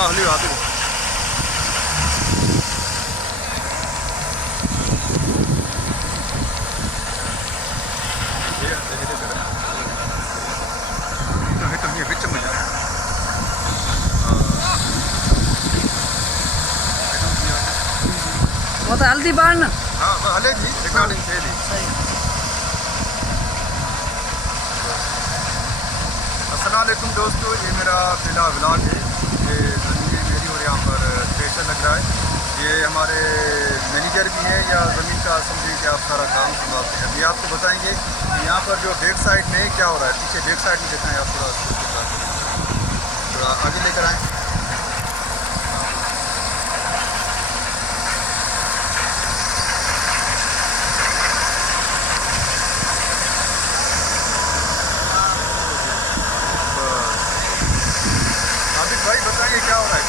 हली आते बिच में वो तो हल्दी बाढ़ हाँ हले थी रिकॉर्डिंग थे थी अस्सलाम वालेकुम दोस्तों, ये मेरा पहला व्लॉग है। ये ज़मीन मेरी और यहाँ पर थ्रेशर लग रहा है। ये हमारे मैनेजर भी हैं या ज़मीन का समझिए कि आप सारा काम संभालते हैं। अभी आपको बताएंगे कि यहाँ पर जो बैक साइड में क्या हो रहा है। पीछे बैक साइड में दिखाएँ आप, थोड़ा आगे लेकर आएँ। भाई बताइए क्या हो रहा है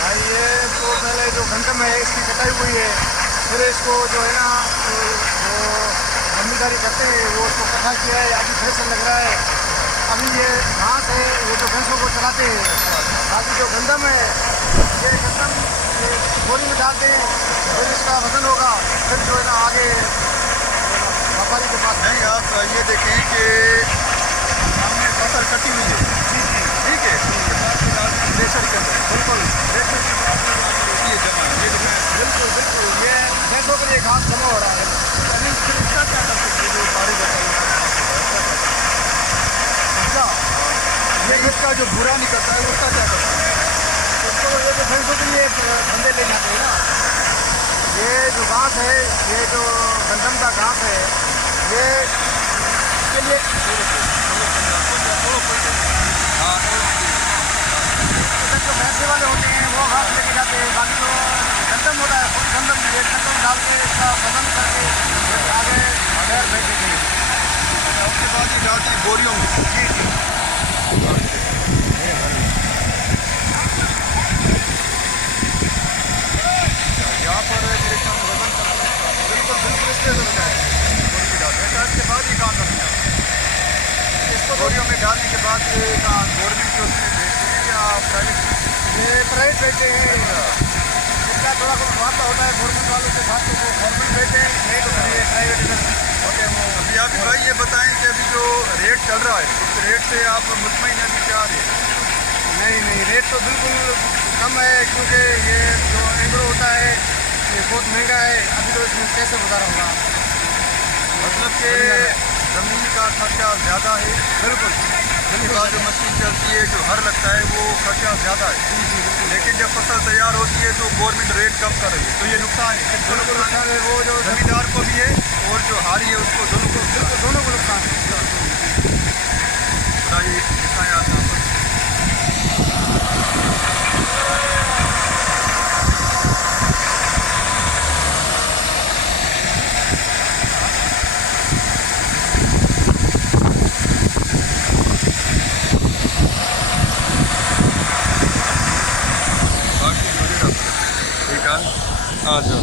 भाई? ये तो पहले जो गंदम है इसकी कटाई हुई है, फिर इसको जो है ना जो जमींदारी करते हैं वो उसको कटा किया है। अभी फैशन लग रहा है। अभी ये घास है, ये जो भैंसों को चलाते हैं। बाकी जो गंदम है ये गंदम ये बोरी में डालते हैं, फिर इसका वजन होगा, फिर जो है ना आगे व्यापारी के पास। नहीं, आप ये देखें कि हमने फसल कटी हुई है, ठीक है, प्रेशर के अंदर बिल्कुल प्रेशर की बात होती है जमा। ये बिल्कुल बिल्कुल ये भैंसों के लिए घास जमा हो रहा है। अभी फिर इसका क्या कर सकते हैं? जो सारे अच्छा, ये इसका जो बुरा निकलता है उसका क्या करता है? उसको ये जो भैंसों के लिए धंधे ले जाते हैं ना, ये जो घास है, ये जो गंदम का घास है, ये के लिए जो भैंसे वाले होते हैं वो घास लेके जाते हैं। बाकी जो गंदम होता है फुल गंदम, ये गंदम डाल के इसका वजन करके आगे अगर भेज देते हैं। उसके बाद ये डालते हैं बोरियों में। जी जी, यहाँ पर मेरे ख्याल में वजन करते हैं इसका। बिल्कुल बिल्कुल इसलिए ज़रूरत है। बोरी में डालते हैं, इसके बाद ये काम करते हैं। इसको बोरियों में डालने के बाद ये गवर्नमेंट की उसमें भेजते हैं या प्राइवेट? ये प्राइवेट भेजते हैं। इसका थोड़ा बहुत वास्ता होता है गवर्नमेंट वालों के साथ, तो वो गवर्नमेंट भेजते हैं, नहीं तो फिर ये प्राइवेट इधर होते हैं वो। अभी आप भाई ये बताएं कि अभी जो रेट चल रहा है उस रेट से आप मुतमईन हैं? अभी क्या रेट? नहीं नहीं, रेट तो बिल्कुल कम है, क्योंकि ये जो एग्रो होता है ये बहुत महंगा है। अभी तो इसमें कैसे गुजारा होगा? मतलब कि ज़मीन का खर्चा ज़्यादा है। बिल्कुल उसके बाद जो मशीन चलती है, जो हर लगता है, वो खर्चा ज़्यादा है। लेकिन जब फसल तैयार होती है तो गवर्नमेंट रेट कम कर रही है, तो ये नुकसान है। दोनों को नुकसान है, वो जो जमींदार को भी है और जो हारी है उसको, दोनों को दोनों को नुकसान है। बताइए दिखाएँ आप यहाँ पर। ठीक है, आ जाओ।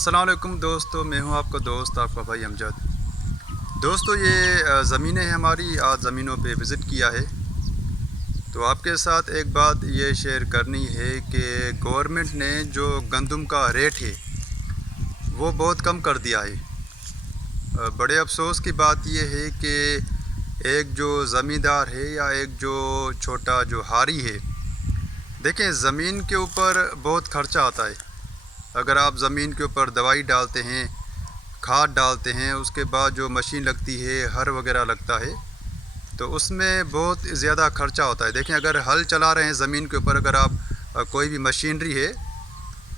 अस्सलाम वालेकुम दोस्तों, मैं हूं आपका दोस्त, आपका भाई अमजद। दोस्तों, ये ज़मीनें हैं हमारी, आज ज़मीनों पे विज़िट किया है। तो आपके साथ एक बात ये शेयर करनी है कि गवर्नमेंट ने जो गंदम का रेट है वो बहुत कम कर दिया है। बड़े अफसोस की बात ये है कि एक जो ज़मींदार है या एक जो छोटा जो हारी है, देखें ज़मीन के ऊपर बहुत खर्चा आता है। अगर आप ज़मीन के ऊपर दवाई डालते हैं, खाद डालते हैं, उसके बाद जो मशीन लगती है, हर वगैरह लगता है, तो उसमें बहुत ज़्यादा खर्चा होता है। देखें अगर हल चला रहे हैं ज़मीन के ऊपर, अगर आप कोई भी मशीनरी है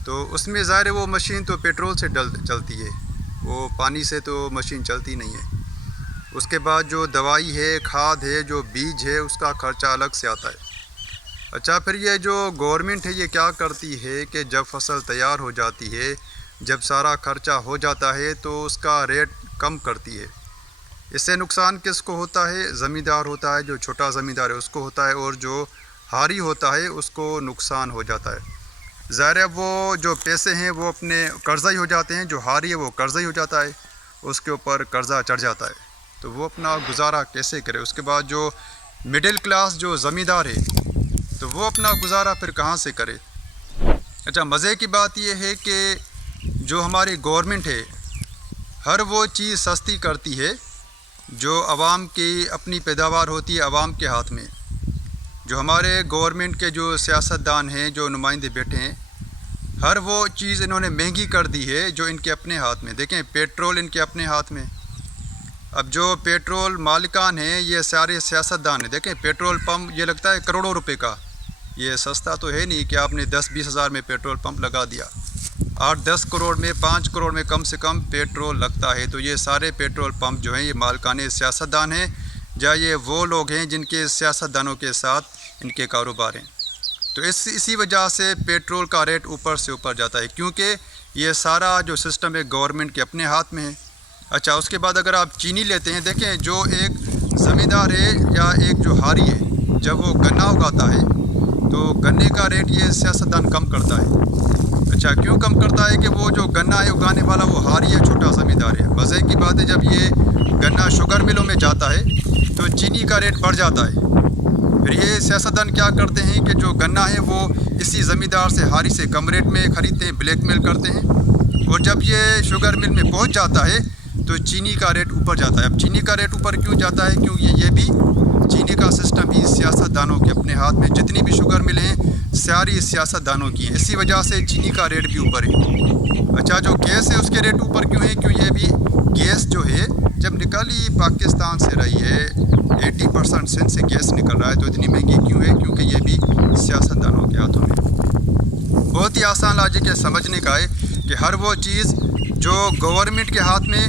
तो उसमें ज़ाहिर है वो मशीन तो पेट्रोल से चलती है, वो पानी से तो मशीन चलती नहीं है। उसके बाद जो दवाई है, खाद है, जो बीज है, उसका खर्चा अलग से आता है। अच्छा, फिर ये जो गवर्नमेंट है ये क्या करती है कि जब फसल तैयार हो जाती है, जब सारा खर्चा हो जाता है तो उसका रेट कम करती है। इससे नुकसान किसको होता है? ज़मींदार होता है, जो छोटा ज़मींदार है उसको होता है, और जो हारी होता है उसको नुकसान हो जाता है। ज़ाहिर है वो जो पैसे हैं वो अपने कर्ज़ा ही हो जाते हैं, जो हारी है वो कर्ज़ा ही हो जाता है, उसके ऊपर कर्ज़ा चढ़ जाता है, तो वो अपना गुजारा कैसे करे? उसके बाद जो मिडिल क्लास जो ज़मींदार है तो वो अपना गुजारा फिर कहाँ से करे? अच्छा, मज़े की बात यह है कि जो हमारी गवर्नमेंट है हर वो चीज़ सस्ती करती है जो आवाम की अपनी पैदावार होती है आवाम के हाथ में। जो हमारे गवर्नमेंट के जो सियासतदान हैं, जो नुमाइंदे बैठे हैं, हर वो चीज़ इन्होंने महंगी कर दी है जो इनके अपने हाथ में। देखें पेट्रोल इनके अपने हाथ में। अब जो पेट्रोल मालिकान हैं ये सारे सियासतदान हैं। देखें पेट्रोल पंप ये लगता है करोड़ों रुपए का, ये सस्ता तो है नहीं कि आपने 10-20 हज़ार में पेट्रोल पंप लगा दिया। 8-10 करोड़ में, 5 करोड़ में कम से कम पेट्रोल लगता है। तो ये सारे पेट्रोल पंप जो हैं ये मालिकाने सियासतदान हैं, या ये वो लोग हैं जिनके सियासतदानों के साथ इनके कारोबार हैं। तो इसी वजह से पेट्रोल का रेट ऊपर से ऊपर जाता है, क्योंकि ये सारा जो सिस्टम है गवर्नमेंट के अपने हाथ में है। अच्छा, उसके बाद अगर आप चीनी लेते हैं, देखें जो एक ज़मींदार है या एक जो हारी है, जब वो गन्ना उगाता है तो गन्ने का रेट ये सियासतदान कम करता है। अच्छा, क्यों कम करता है? कि वो जो गन्ना है उगाने वाला वो हारी है, छोटा ज़मींदार है। मज़े की बात है, जब ये गन्ना शुगर मिलों में जाता है तो चीनी का रेट बढ़ जाता है। फिर ये सियासतदान क्या करते हैं कि जो गन्ना है वो इसी ज़मींदार से, हारी से कम रेट में ख़रीदते हैं, ब्लैकमेल करते हैं, और जब ये शुगर मिल में पहुंच जाता है तो चीनी का रेट ऊपर जाता है। अब चीनी का रेट ऊपर क्यों जाता है? क्योंकि ये भी चीनी का सिस्टम भी सियासतदानों के अपने हाथ में। जितनी भी शुगर मिले हैं सारी सियासतदानों की हैं, इसी वजह से चीनी का रेट भी ऊपर है। अच्छा, जो गैस है उसके रेट ऊपर क्यों है? क्यों ये भी गैस जो है जब निकाली पाकिस्तान से रही है, 80% सिंध से गैस निकल रहा है, तो इतनी महंगी क्यों है? क्योंकि ये भी सियासतदानों के हाथों में। बहुत ही आसान लॉजिक है, समझने का है कि हर वो चीज़ जो गवर्नमेंट के हाथ में,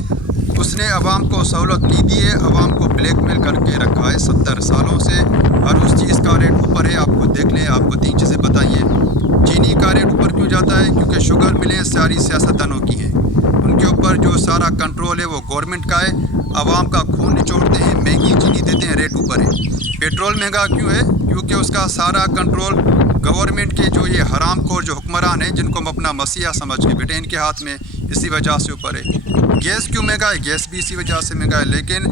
उसने आवाम को सहूलत नहीं दी है, आवाम को ब्लैकमेल करके रखा है 70 सालों से। हर उस चीज़ का रेट ऊपर है। आपको देख लें, आपको 3 चीज़ें बताइए। चीनी का रेट ऊपर क्यों जाता है? क्योंकि शुगर मिलें सारी सियासतदानों की हैं, उनके ऊपर जो सारा कंट्रोल है वो गवर्नमेंट का है। आवाम का खून निचोड़ते हैं, महंगी चीनी देते हैं, रेट ऊपर है। पेट्रोल महंगा क्यों है? क्योंकि उसका सारा कंट्रोल गवर्नमेंट के जो ये हरामखोर जो हुक्मरान हैं, जिनको हम अपना मसीहा समझ के बैठे, इनके हाथ में, इसी वजह से ऊपर है। गैस क्यों महंगा है? गैस भी इसी वजह से महंगा है। लेकिन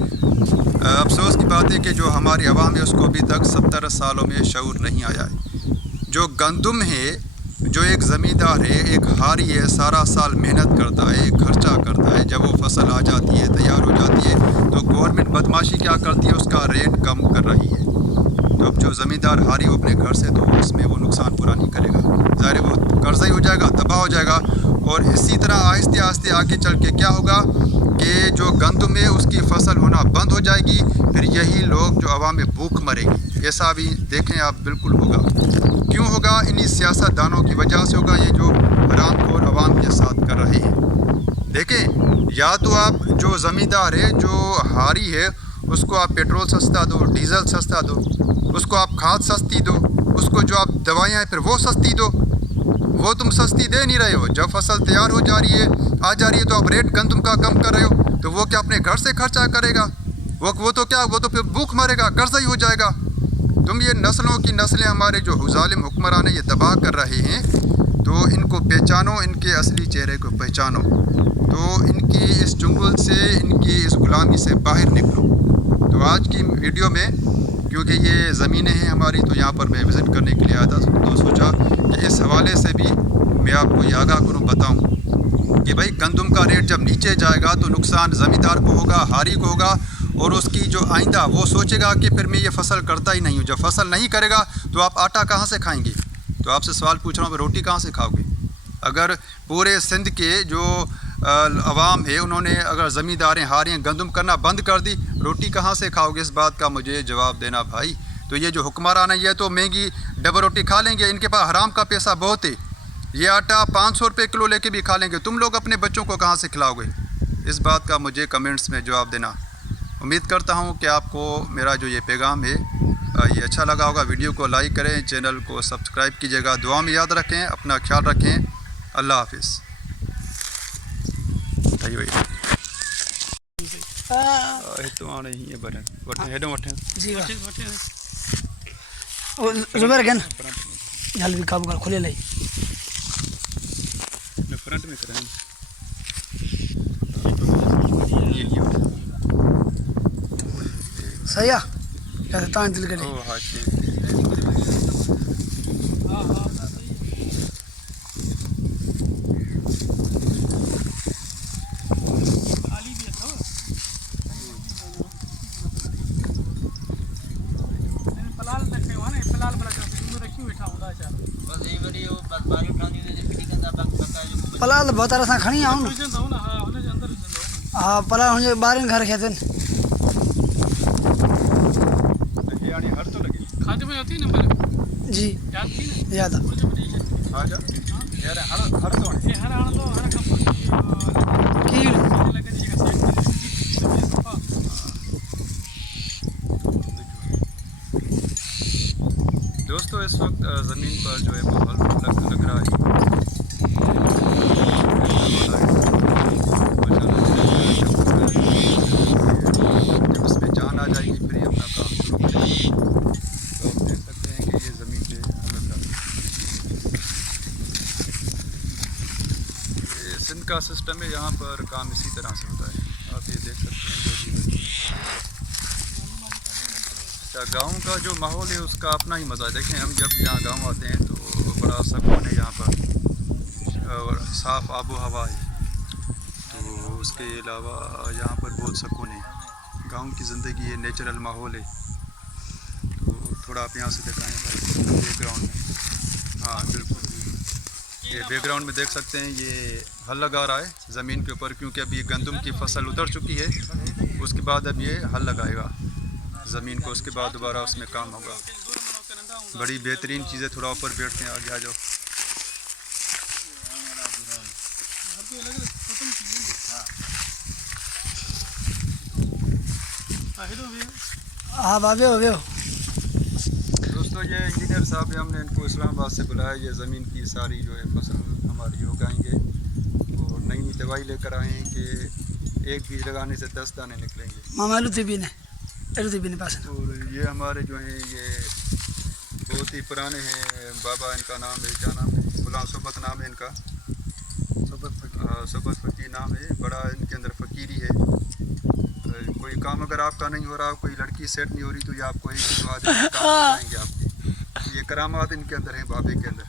अफसोस की बात है कि जो हमारी आवाम है उसको अभी तक 70 सालों में शऊर नहीं आया है। जो गंदम है, जो एक ज़मींदार है, एक हारी है, सारा साल मेहनत करता है, खर्चा करता है, जब वो फसल आ जाती है, तैयार हो जाती है, तो गवर्नमेंट बदमाशी क्या करती है? उसका रेट कम कर रही है। तो अब जो ज़मींदार हारी हो अपने घर से, तो उसमें वो नुकसान पूरा नहीं करेगा, ज़ाहिर है वो कर्जा ही हो जाएगा, तबाह हो जाएगा। और इसी तरह आहिस्ते आहिस्ते आगे चल के क्या होगा कि जो गंदम है उसकी फसल होना बंद हो जाएगी, फिर यही लोग जो आवाम में भूख मरेगी। ऐसा भी देखें आप, बिल्कुल होगा। क्यों होगा? इन्हीं सियासतदानों की वजह से होगा, ये जो हरामखोर आवाम के साथ कर रहे हैं। देखें, या तो आप जो ज़मींदार है, जो हारी है, उसको आप पेट्रोल सस्ता दो, डीज़ल सस्ता दो, उसको आप खाद सस्ती दो, उसको जो आप दवाइयाँ हैं फिर वो सस्ती दो। वो तुम सस्ती दे नहीं रहे हो। जब फसल तैयार हो जा रही है, आ जा रही है, तो आप रेट गंदम का कम कर रहे हो, तो वो क्या अपने घर से खर्चा करेगा? वो तो फिर भूख मरेगा, कर्जा ही हो जाएगा। तुम ये नस्लों की नस्लें हमारे जो जालिम हुक्मरान है ये तबाह कर रहे हैं, तो तो इनको पहचानो, इनके असली चेहरे को पहचानो, तो इनकी इस चुंगल से, इनकी इस गुलामी से बाहर निकलो। तो आज की वीडियो में, क्योंकि ये ज़मीनें हैं हमारी, तो यहाँ पर मैं विज़िट करने के लिए आया था, तो सोचा कि इस हवाले से भी मैं आपको ये आगाह करूँ, बताऊँ कि भाई गंदम का रेट जब नीचे जाएगा तो नुकसान ज़मींदार को होगा, हारी को होगा, और उसकी जो आइंदा वो सोचेगा कि फिर मैं ये फसल करता ही नहीं हूँ। जब फसल नहीं करेगा तो आप आटा कहाँ से खाएंगे? तो आपसे सवाल पूछ रहा हूँ, रोटी कहाँ से खाओगे? अगर पूरे सिंध के जो अवाम है उन्होंने, अगर ज़मींदारें हारें गंदम करना बंद कर दी, रोटी कहाँ से खाओगे? इस बात का मुझे जवाब देना भाई। तो ये जो हुक्मरान है ये तो महंगी डबल रोटी खा लेंगे, इनके पास हराम का पैसा बहुत है, ये आटा 500 रुपये किलो लेके भी खा लेंगे। तुम लोग अपने बच्चों को कहाँ से खिलाओगे? इस बात का मुझे कमेंट्स में जवाब देना। उम्मीद करता हूँ कि आपको मेरा जो ये पैगाम है ये अच्छा लगा होगा। वीडियो को लाइक करें, चैनल को सब्सक्राइब कीजिएगा, दुआ में याद रखें, अपना ख्याल रखें। अल्लाह हाफिज़। जी जुबैर गन जल भी काबू कर खुले लाई फ्रंट में करें सही है क्या तान दिल करे ओ हाँ ठीक। पलाल बहुत तरह से खड़ी आऊँ हाँ पलाल मुझे बारह घर खेते यानी हर तो लगी खाते में होती है नंबर जी याद थी ना याद हाँ जा यार हर तो ये हर आना तो हर कम की लगे जगह सेट दोस्तों इस वक्त ज़मीन पर जो है माहौल लग रहा है। जब इसमें जान आ जाएगी फिर ये अपना काम शुरू करेगी। तो आप देख सकते हैं कि ये ज़मीन पे लग रहा है। ये सिंध का सिस्टम है, यहाँ पर काम इसी तरह से होता है। आप ये देख सकते हैं जो भी गांव का जो माहौल है उसका अपना ही मज़ा है। देखें हम जब यहाँ गांव आते हैं तो बड़ा सुकून है यहाँ पर, और साफ़ आबो हवा है। तो उसके अलावा यहाँ पर बहुत सुकून है। गांव की ज़िंदगी है, नेचुरल माहौल है। तो थोड़ा आप यहाँ से दिखाएं भाई बैकग्राउंड में। हाँ बिल्कुल, ये बैकग्राउंड में देख सकते हैं ये हल लगा रहा है ज़मीन के ऊपर, क्योंकि अभी गंदम की फसल उतर चुकी है। उसके बाद अब ये हल लगाएगा ज़मीन को, उसके बाद दोबारा उसमें काम होगा। बड़ी बेहतरीन चीज़ें। थोड़ा ऊपर बैठते हैं, आगे आ जाओ। हाँ बाबे हो गए दोस्तों ये इंजीनियर साहब, हमने इनको इस्लामाबाद से बुलाया। ये ज़मीन की सारी जो है फसल हमारी उगाएंगे और नई दवाई लेकर आए हैं कि एक बीज लगाने से 10 दाने निकलेंगे। मामा लुत्ती ने पास और ये हमारे जो हैं ये बहुत ही पुराने हैं बाबा, इनका नाम है, क्या नाम है, गुलाम सोबत नाम है इनका, सोबत फ़कीर नाम है। बड़ा इनके अंदर फ़कीरी है। कोई काम अगर आपका नहीं हो रहा, कोई लड़की सेट नहीं हो रही, तो ये आपको एक ही दुआ देंगे, काम हो जाएंगे आपके। ये करामात इनके अंदर है बाबे के अंदर।